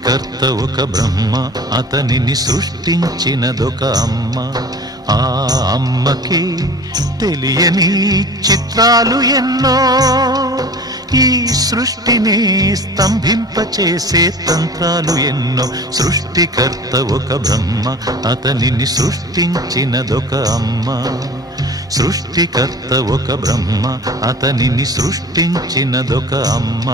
సృష్టికర్త ఒక బ్రహ్మ, అతనిని సృష్టించినదొక అమ్మ. ఆ అమ్మకి తెలియని చిత్రాలు ఎన్నో, ఈ సృష్టిని స్తంభింపచేసే తంత్రాలు ఎన్నో. సృష్టికర్త ఒక బ్రహ్మ, అతనిని సృష్టించినదొక అమ్మ. సృష్టికర్త ఒక బ్రహ్మ, అతనిని సృష్టించినదొక అమ్మ.